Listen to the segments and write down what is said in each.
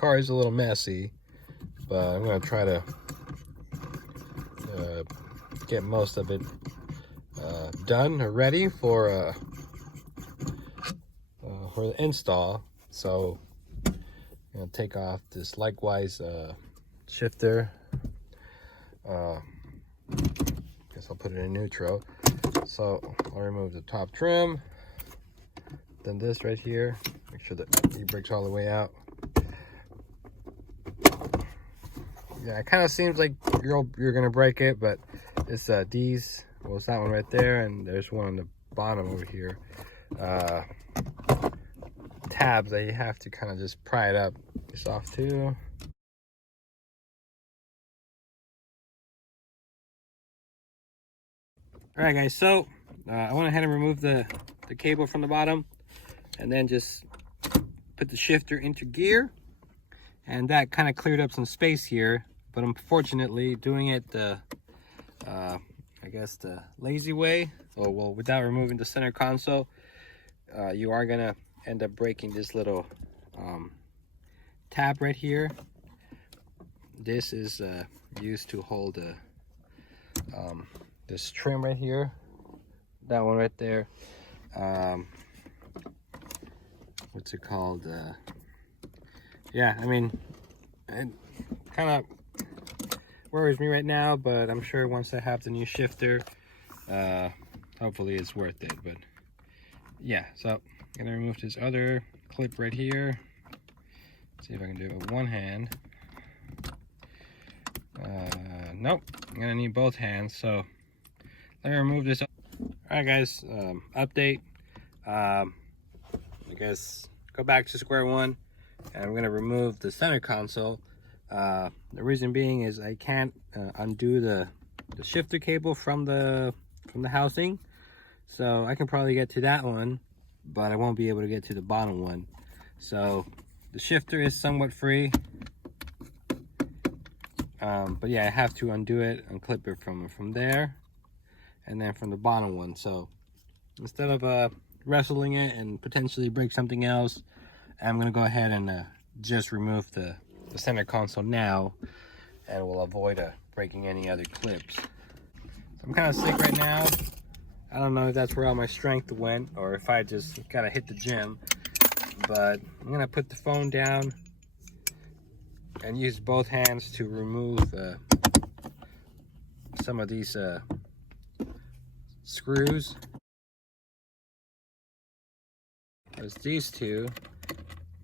car is a little messy, but I'm gonna try to get most of it done or ready for the install. So I'm gonna take off this likewise shifter. Guess I'll put it in neutral. So I'll remove the top trim, then this right here, make sure that e-brake's all the way out. Yeah, it kind of seems like you're gonna break it, but it's these. Well, it's that one right there, and there's one on the bottom over here. Tabs that you have to kind of just pry it up. It's off too. All right, guys. So I went ahead and removed the cable from the bottom, and then just put the shifter into gear, and that kind of cleared up some space here. But unfortunately, doing it I guess the lazy way, or well, without removing the center console, you are gonna end up breaking this little tab right here. This is used to hold this trim right here, that one right there. What's it called? Yeah, I mean, it kind of worries me right now, but I'm sure once I have the new shifter, hopefully it's worth it. But yeah, so I'm gonna remove this other clip right here. See if I can do it with one hand. Nope, I'm gonna need both hands, so let me remove this. All right, guys, update. I guess go back to square one, and I'm gonna remove the center console. The reason being is I can't undo the shifter cable from the housing, so I can probably get to that one, but I won't be able to get to the bottom one. So the shifter is somewhat free, but yeah, I have to undo it and clip it from there, and then from the bottom one. So instead of wrestling it and potentially break something else, I'm gonna go ahead and just remove the center console now, and we'll avoid breaking any other clips. I'm kind of sick right now. I don't know if that's where all my strength went, or if I just gotta hit the gym, but I'm gonna put the phone down and use both hands to remove some of these screws. There's these two,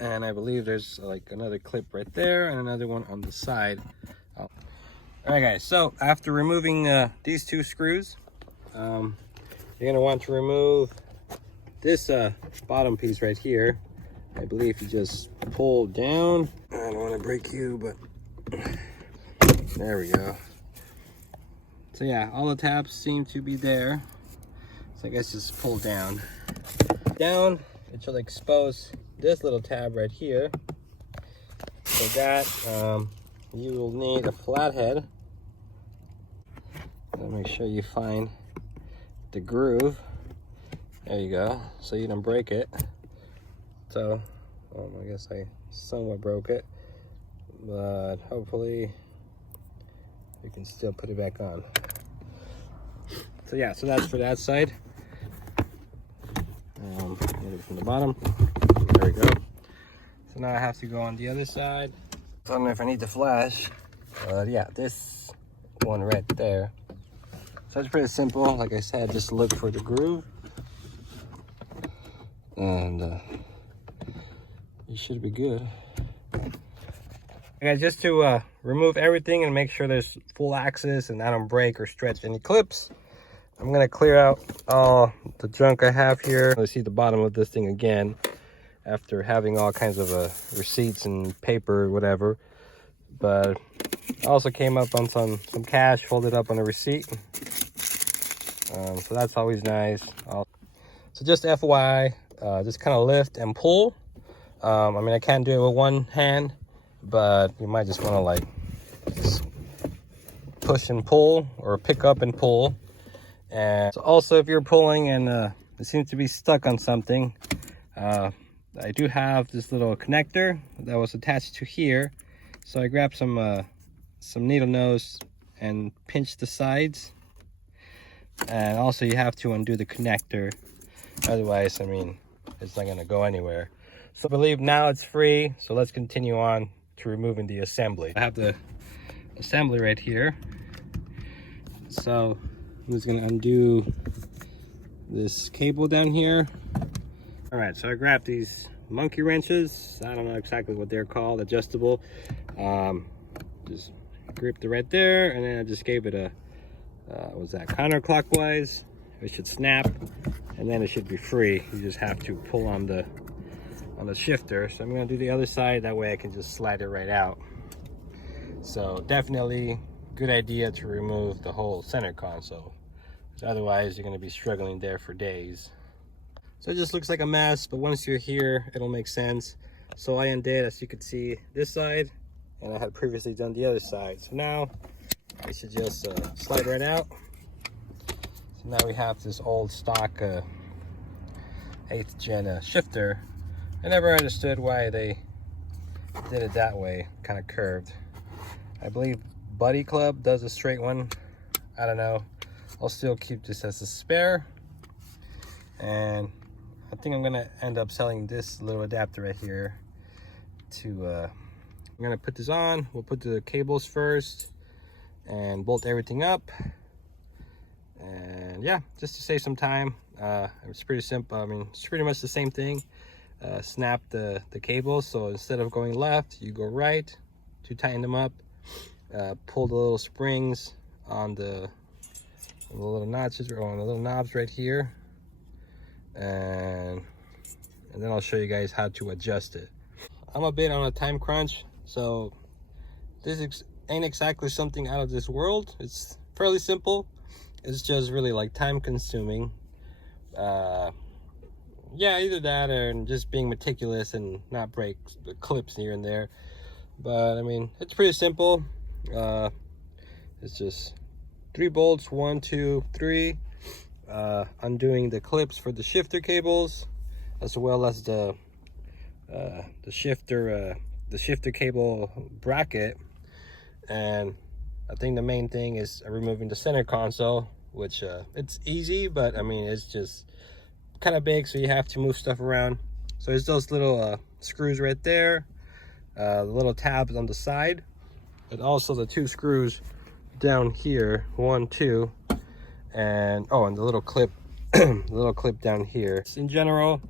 and I believe there's like another clip right there and another one on the side. All right, guys, so after removing these two screws, you're gonna want to remove this bottom piece right here. I believe you just pull down. I don't want to break you, but there we go. So yeah, all the tabs seem to be there, so I guess just pull down. It should expose this little tab right here. For that, you will need a flathead. So make sure you find the groove. There you go, so you don't break it. So I guess I somewhat broke it, but hopefully you can still put it back on. So yeah, so that's for that side. From the bottom, there we go. So now I have to go on the other side. So I don't know if I need the flash, but yeah, this one right there. So it's pretty simple. Like I said, just look for the groove, and you should be good. Guys, just to remove everything and make sure there's full access and I don't break or stretch any clips, I'm gonna clear out all the junk I have here. I see the bottom of this thing again after having all kinds of receipts and paper or whatever. But I also came up on some cash folded up on a receipt. So that's always nice. So just FYI, just kind of lift and pull. I mean, I can't do it with one hand, but you might just want to like just push and pull, or pick up and pull. And so also, if you're pulling and it seems to be stuck on something, I do have this little connector that was attached to here, so I grabbed some needle nose and pinch the sides. And also you have to undo the connector, otherwise, I mean, it's not gonna go anywhere. So I believe now it's free, so let's continue on to removing the assembly. I have the assembly right here, so I'm just gonna undo this cable down here. All right, so I grabbed these monkey wrenches. I don't know exactly what they're called, adjustable. Just gripped it right there, and then I just gave it a was that counterclockwise. It should snap, and then it should be free. You just have to pull on the shifter. So I'm gonna do the other side, that way I can just slide it right out. So definitely good idea to remove the whole center console, because otherwise you're gonna be struggling there for days. So it just looks like a mess, but once you're here, it'll make sense. So I undid, as you can see, this side, and I had previously done the other side. So now it should just slide right out. So now we have this old stock 8th gen shifter. I never understood why they did it that way, kind of curved. I believe Buddy Club does a straight one. I don't know. I'll still keep this as a spare. And I think I'm gonna end up selling this little adapter right here to, I'm gonna put this on. We'll put the cables first and bolt everything up. And yeah, just to save some time. It's pretty simple. I mean, it's pretty much the same thing. Snap the cables, so instead of going left, you go right to tighten them up. Pull the little springs on the little notches, or on the little knobs right here, and then I'll show you guys how to adjust it. I'm a bit on a time crunch, so this ain't exactly something out of this world. It's fairly simple. It's just really like time consuming. Yeah, either that or just being meticulous and not break the clips here and there. But I mean, it's pretty simple. It's just 3 bolts, 1, 2, 3. Undoing the clips for the shifter cables, as well as the shifter cable bracket. And I think the main thing is removing the center console, which it's easy, but I mean, it's just kind of big, so you have to move stuff around. So it's those little screws right there, the little tabs on the side, and also the 2 screws down here, 1, 2, and oh, and the little clip the little clip down here. In general,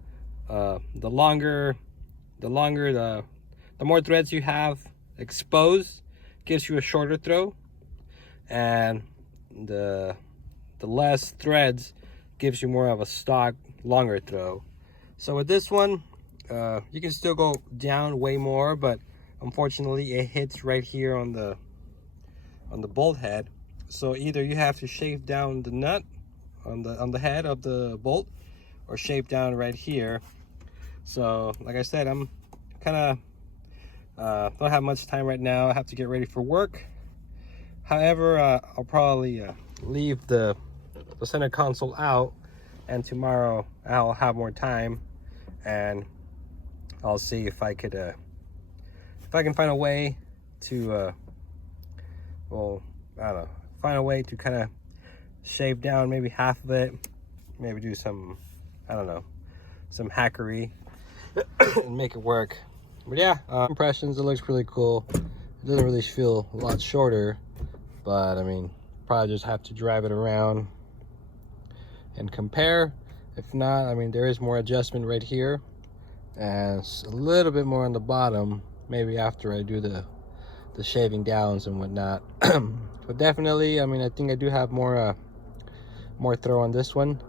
the more threads you have exposed gives you a shorter throw, and the less threads gives you more of a stock longer throw. So with this one, you can still go down way more, but unfortunately it hits right here on the bolt head. So either you have to shave down the nut on the head of the bolt, or shave down right here. So like I said, I'm kind of don't have much time right now. I have to get ready for work. However, I'll probably leave the center console out, and tomorrow I'll have more time, and I'll see if I could if I can find a way to well, I don't know, find a way to kind of shave down maybe half of it, maybe do some, I don't know, some hackery and make it work. But yeah, impressions, it looks really cool. It doesn't really feel a lot shorter, but I mean, probably just have to drive it around and compare. If not, I mean, there is more adjustment right here, and it's a little bit more on the bottom, maybe after I do the shaving downs and whatnot. But definitely, I mean, I think I do have more throw on this one.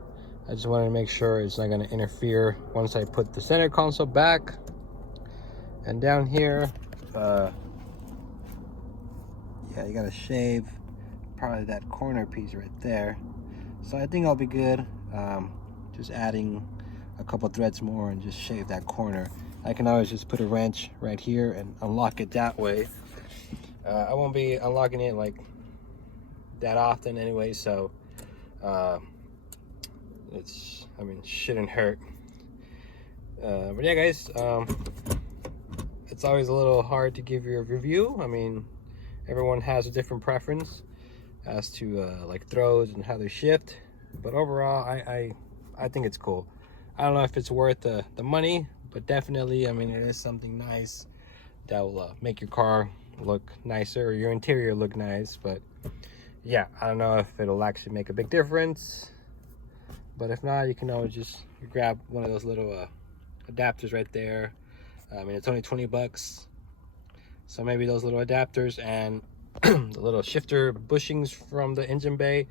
I just wanted to make sure it's not going to interfere once I put the center console back. And down here, yeah, you got to shave probably that corner piece right there. So I think I'll be good. Just adding a couple threads more and just shave that corner. I can always just put a wrench right here and unlock it that way. I won't be unlocking it like that often anyway, so it's, I mean, shouldn't hurt. But yeah, guys, it's always a little hard to give you a review. I mean, everyone has a different preference as to like throws and how they shift, but overall I think it's cool. I don't know if it's worth the money, but definitely, I mean, it is something nice that will make your car look nicer, or your interior look nice. But yeah, I don't know if it'll actually make a big difference, but if not, you can always just grab one of those little adapters right there. I mean, it's only 20 bucks, so maybe those little adapters and the little shifter bushings from the engine bay,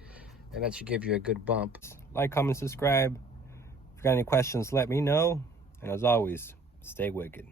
and that should give you a good bump. Like, comment, subscribe. If you got any questions, let me know, and as always, stay wicked.